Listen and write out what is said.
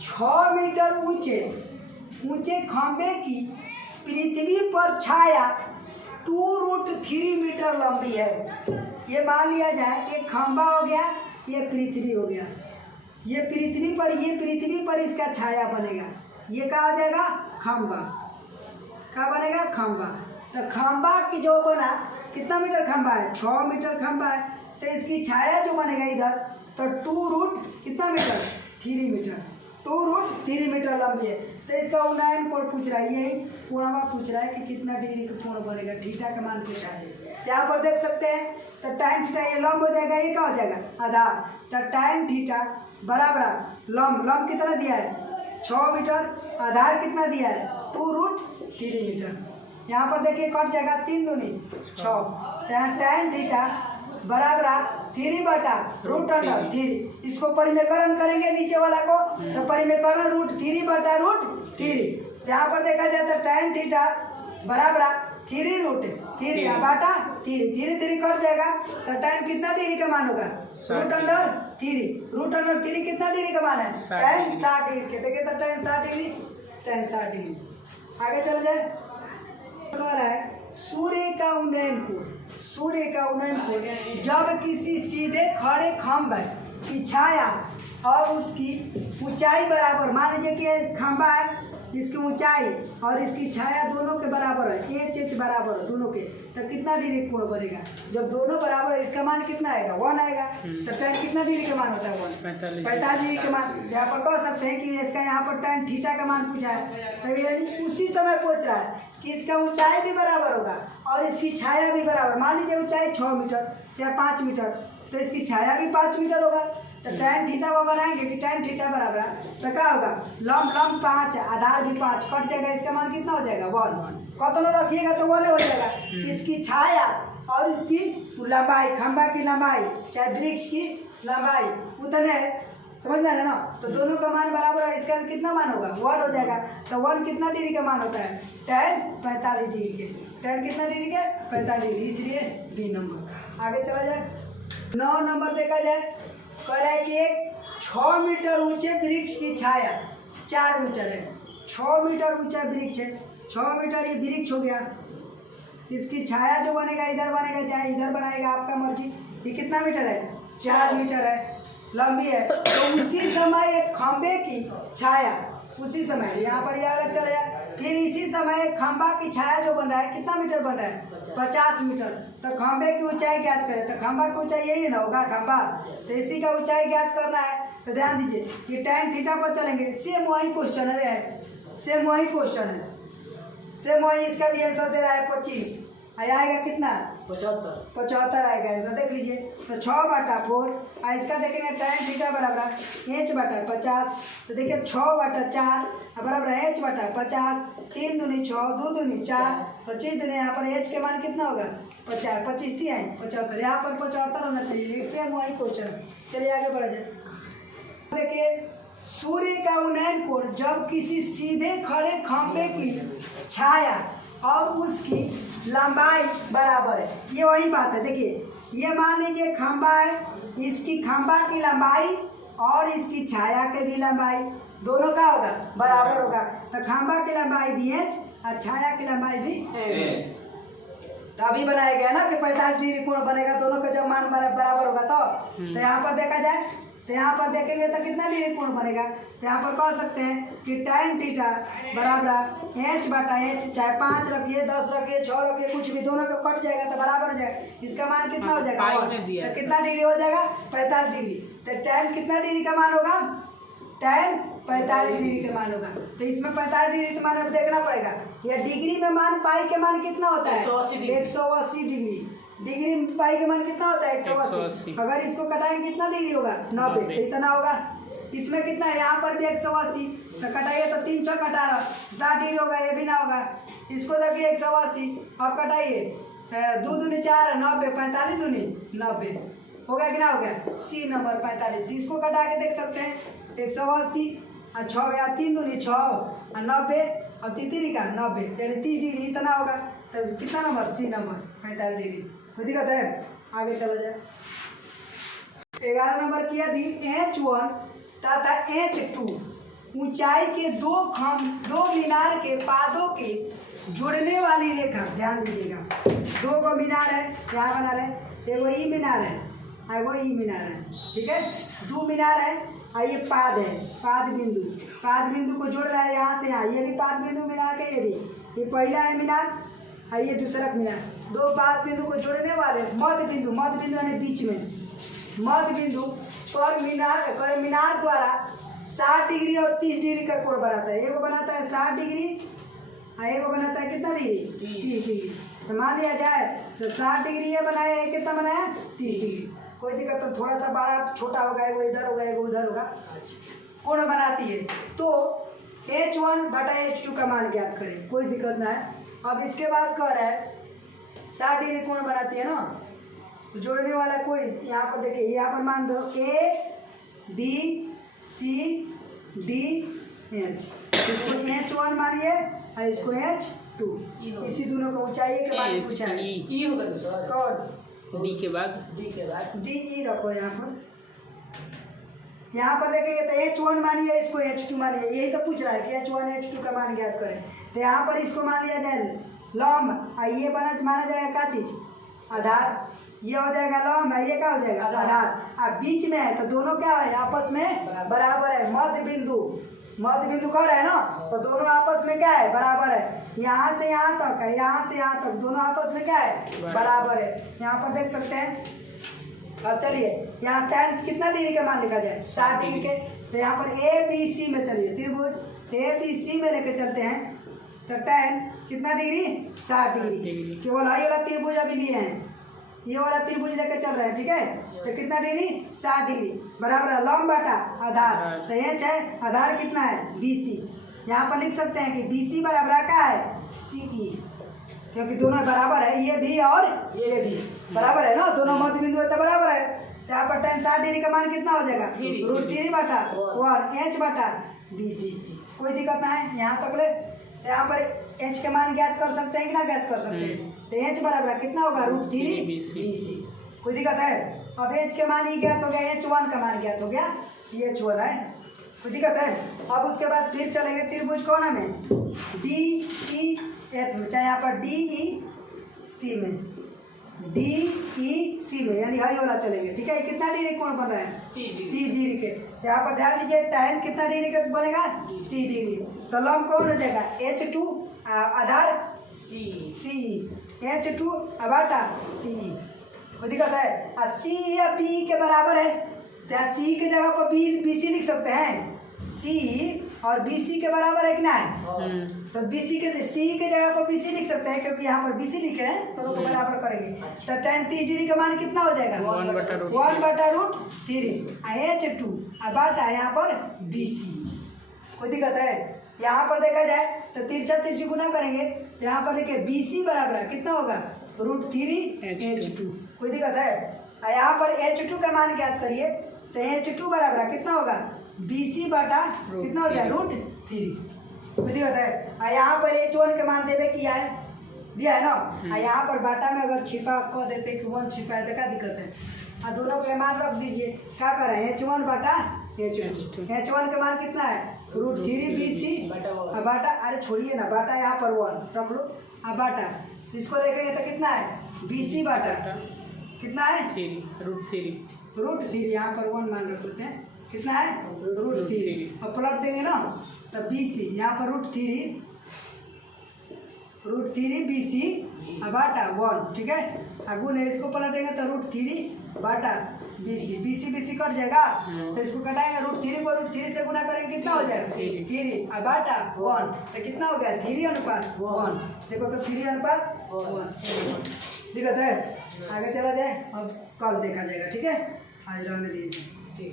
6 metre ऊंचे खंबे की पृथ्वी पर छाया 2√3 मीटर लंबी है। ये मान लिया जाए एक खंबा हो गया, ये पृथ्वी हो गया, ये पृथ्वी पर इसका छाया बनेगा। ये क्या हो जाएगा? खंबा। क्या बनेगा? खंबा। तो खंबा की जो बना कितना मीटर खंबा है? 6 मीटर खंबा है। तो इसकी छाया जो बनेगा इधर तो 2√3 मीटर 2√3 मीटर लंबी है। तो इसका उन्नयन कोण पूछ रहा है, यही कोणवा पूछ रहा है कि कितना डिग्री का कोण बनेगा, थीटा का मान पूछा है। यहाँ पर देख सकते हैं तो tan थीटा ये लंब हो जाएगा, ये क्या हो जाएगा? आधार। तो tan थीटा बराबर लंब कितना दिया है? 6 मीटर, आधार कितना दिया है? 2√3 मीटर। यहाँ पर देखिए कट जाएगा, 3 दूनी 6। tan थीटा बराबर 3/√3। इसको परिमेकरण करेंगे नीचे वाला को, तो परिमेकरण √3/√3। यहाँ पर देखा जाए तो tan थीटा बराबर 3√3 धीरे कट जाएगा। तो tan कितना डिग्री का मान होगा? √3 कितना डिग्री का मान है? tan 60 degree. देखिए तो tan 60 डिग्री। आगे चल जाए। सूर्य का उन्नयन कोण जब किसी सीधे खड़े खंभे की छाया और उसकी ऊंचाई बराबर, मान लीजिए कि खंभा है, इसकी ऊंचाई और इसकी छाया दोनों के बराबर है, एच बराबर है दोनों के, तो कितना डिग्री कोण बनेगा? जब दोनों बराबर है इसका मान कितना आएगा? 1 आएगा। तो tan कितना डिग्री का मान होता है? 45 डिग्री का मान। यहाँ पर कह सकते हैं कि इसका यहाँ पर tan थीटा का मान पूछा है, तो यानी उसी समय पूछ रहा है कि इसका ऊंचाई भी बराबर होगा और इसकी छाया भी बराबर। मान लीजिए ऊंचाई 6 मीटर चाहे 5 मीटर, तो इसकी छाया भी 5 मीटर होगा। तो tan थीटा वो बनाएंगे कि tan थीटा बराबर तो क्या होगा? लंब 5, आधार भी 5, कट जाएगा, इसका मान कितना हो जाएगा? 1। कतनो रखिएगा तो 1 हो जाएगा। इसकी छाया और इसकी लंबाई, खंभा की लंबाई चाहे वृक्ष की लंबाई उतने, समझ में आ रहा है ना? तो दोनों का मान बराबर है, इसका कितना मान होगा? 1 हो जाएगा। तो 1 कितना डिग्री का मान होता है? tan 45 डिग्री के। tan कितना डिग्री के? 45 डिग्री, इसलिए बी नंबर। आगे चला जाए। 9 नंबर देखा जाए, कह रहा है कि एक 6 मीटर ऊंचे वृक्ष की छाया 4 मीटर है। 6 मीटर ऊंचा वृक्ष है, 6 मीटर ये वृक्ष हो गया। इसकी छाया जो बनेगा इधर बनेगा चाहे इधर बनाएगा, आपका मर्जी। ये कितना मीटर है? 4 मीटर है, लंबी है। तो उसी समय एक खंबे की छाया, उसी समय यहाँ पर यह अलग चला जाए, फिर इसी समय एक खंबा की छाया जो बन रहा है कितना मीटर बन रहा है? 50 मीटर। तो खंबे की ऊंचाई ज्ञात करें, तो खंबा की ऊंचाई यही ना होगा, खंबा। तो इसी का ऊंचाई ज्ञात करना है। तो ध्यान दीजिए कि tan थीटा पर चलेंगे, सेम वही क्वेश्चन है, सेम वही क्वेश्चन है, सेम वही। इसका भी आंसर दे रहा है 25, आएगा कितना? 75 आएगा आंसर। देख लीजिए तो 6/4, इसका देखेंगे tan थीटा बराबर h/50। तो देखिए 6/4 बराबर h/50, 3 दूनी 6, 2 दूनी 4, 25 दूनी, यहाँ पर h के मान कितना होगा? 50, 25 थी 75, यहाँ पर 75 होना चाहिए। एक सेम वही क्वेश्चन। चलिए आगे बढ़ा जाए। देखिए सूर्य का उन्नयन कोण जब किसी सीधे खड़े खंभे की छाया और उसकी लंबाई बराबर है, ये वही बात है। देखिए ये मान लीजिए खंभा है, इसकी खंभा की लंबाई और इसकी छाया के भी लंबाई दोनों का होगा? बराबर होगा। तो खंभा की लंबाई भी h और छाया की लंबाई भी h। तो अभी बनाया गया ना कि 45 डिग्री कोण बनेगा, दोनों का जब मान बराबर होगा। तो यहाँ पर देखा जाए तो यहाँ पर देखेंगे तो कितना डिग्री कोण बनेगा? तो यहाँ पर कह सकते हैं कि tan थीटा बराबर h/h, चाहे 5 रखिए 10 रखिए 6 रखिए, कुछ भी, दोनों का कट जाएगा तो बराबर हो जाएगा। इसका मान कितना हो जाएगा? तो कितना डिग्री हो जाएगा? 45 डिग्री। तो tan कितना डिग्री का मान होगा? tan 45 डिग्री का मान होगा। तो इसमें 45 डिग्री का मान अब देखना पड़ेगा। या डिग्री में मान पाई के मान कितना होता है? 180 डिग्री। डिग्री में पाई के मान कितना होता है? 180। अगर इसको कटाएंगे कितना डिग्री होगा? 90। तो इतना होगा। इसमें कितना है? यहाँ पर भी 180, तो कटाइए तो 3 6 18, 60 डिग्री होगा, ये भी ना होगा। इसको देखिए 180, अब कटाइए 2 दूनी 4, 90, 45 दूनी 90, हो गया कि ना हो गया? C number 45। इसको कटा के देख सकते हैं 180 और 6 या 3 दूनी 6 और 90 और 3 का 90, यानी 30 डिग्री इतना होगा। तो कितना नंबर? सी नंबर 45 डिग्री। कोई दिक्कत है? आगे चला जाए। 11 नंबर किया दी H1 तथा H2 ऊंचाई के दो मीनार के पादों के जुड़ने वाली रेखा, ध्यान दीजिएगा, दो को मीनार है यहाँ बना रहे, एगो ई मीनार है, एगो ई मीनार है, ठीक है, दो मीनार है और ये पाद है, पाद बिंदु को जोड़ रहा है यहाँ से यहाँ, ये भी पाद बिंदु मीनार का, ये भी, ये पहला है मीनार और ये दूसरा मीनार, दो पाद बिंदु को जोड़ने वाले मध्य बिंदु यानी बीच में, मध्य बिंदु पर मीनार द्वारा 60 डिग्री और 30 डिग्री का कोण बनाता है। एगो बनाता है 60 डिग्री और एगो बनाता है कितना डिग्री, 30 डिग्री। तो मान लिया जाए तो 60 डिग्री ये बनाया है, कितना बनाया, 30 डिग्री, कोई दिक्कत तो थोड़ा सा बड़ा छोटा होगा, एगो इधर होगा एगो उधर होगा, कोण बनाती है। तो H1/H2 का मान ज्ञात करें, कोई दिक्कत ना है। अब इसके बाद कह रहा है 60 डिग्री कोण बनाती है ना, तो जोड़ने वाला कोई यहाँ पर देखिए, यहाँ पर मान दो ABCDH, इसको H1 मानिए और इसको H2, इसी दोनों को ऊंचाई के बारे में पूछा है। ई होगा तो सर कौन, डी के बाद DE रखो यहाँ पर देखेंगे तो H1 मानिए, इसको H2 मानिए, यही तो पूछ रहा है कि H1 H2 का मान ज्ञात करें। तो यहाँ पर इसको मान लिया जाए लंब, और ये माना जाएगा क्या चीज, आधार, ये हो जाएगा लंब है, ये क्या हो जाएगा आधार, अब बीच में है तो दोनों क्या है आपस में बराबर है, मध्य बिंदु कह रहा है ना, तो दोनों आपस में क्या है बराबर है, यहाँ से यहाँ तक है, यहाँ से यहाँ तक, दोनों आपस में क्या है बराबर है। यहाँ पर देख सकते हैं। अब चलिए यहाँ tan कितना डिग्री का मान लिखा जाए, 60 डिग्री के, तो यहाँ पर ABC में चलिए त्रिभुज, ABC में लेके चलते हैं, तो tan कितना डिग्री, 60 डिग्री, केवल आई वाला त्रिभुज अभी लिए हैं, ये वाला त्रिभुज लेके चल रहे हैं, ठीक है, तो कितना डिग्री, 60 डिग्री बराबर है लंब बटा आधार, तो H है, आधार कितना है BC, यहाँ पर लिख सकते हैं कि BC बराबर क्या है CE, क्योंकि दोनों बराबर है, ये भी और ये भी बराबर है ना, दोनों मध्य बिंदु है तो बराबर है। तो यहाँ पर tan 60 डिग्री का मान कितना हो जाएगा, √3/1 H/BC, कोई दिक्कत ना है यहाँ तक ले। तो यहाँ पर H के मान ज्ञात कर सकते हैं कि ना ज्ञात कर सकते हैं, तो H बराबर कितना होगा √3BC, कोई दिक्कत है। अब H के मान ही ज्ञात हो गया, H1 का मान ज्ञात हो गया, ये H1 है, कोई दिक्कत है। अब उसके बाद फिर चलेंगे त्रिभुज कोण में DEF में, चाहे यहाँ पर DEC में यानी हाई वाला चलेंगे, ठीक है, कितना डिग्री कोण बन रहा है 30 डिग्री के। तो यहाँ पर ध्यान दीजिए tan कितना डिग्री का बनेगा 30 डिग्री, तो लंब कौन हो जाएगा H2 आधार CE, H2 बटा CE, कोई दिक्कत है। CE या PE के बराबर है, तो CE की जगह पर BC लिख सकते हैं, CE और BC के बराबर है कि ना है, तो BC के CE के जगह पर BC लिख सकते हैं, क्योंकि यहाँ पर BC लिखे हैं तो दोनों को बराबर करेंगे। तो tan 30 डिग्री का मान कितना हो जाएगा 1/√3 H2 बटा यहाँ पर BC, कोई दिक्कत है। यहाँ पर देखा जाए तो तिरछी गुना करेंगे, तो यहाँ पर देखिए BC बराबर कितना होगा √3 H2, कोई दिक्कत है। यहाँ पर H2 का मान ज्ञात करिए, तो H2 बराबर कितना होगा BC बटा कितना हो जाए √3, कोई दिक्कत है। यहाँ पर H1 का मान देवे किया है, दिया है ना, यहाँ पर बाटा में अगर छिपा कह देते कि 1 छिपा है तो क्या दिक्कत है, दोनों का मान रख दीजिए, क्या करें H1 बटा H2, H1 का मान कितना है √3BC बाटा, अरे छोड़िए ना बाटा, यहाँ पर 1 रख लो, बाटा इसको देखेंगे तो कितना है BC बाटा कितना है √3, यहाँ पर 1 मान रख लेते हैं, कितना है √3, और प्लट देंगे ना तो BC यहाँ पर √3BC बाटा 1, ठीक है, गुण है, इसको पलटेंगे तो √3 बाटा BC कट जाएगा, तो इसको कटाएंगे, √3 को √3 से गुना करेंगे कितना हो जाएगा 3 बाटा 1, तो कितना हो गया 3:1, देखो तो 3:1, दिक्कत है। आगे चला जाए, अब कल देखा जाएगा, ठीक है, आज रहने दीजिए।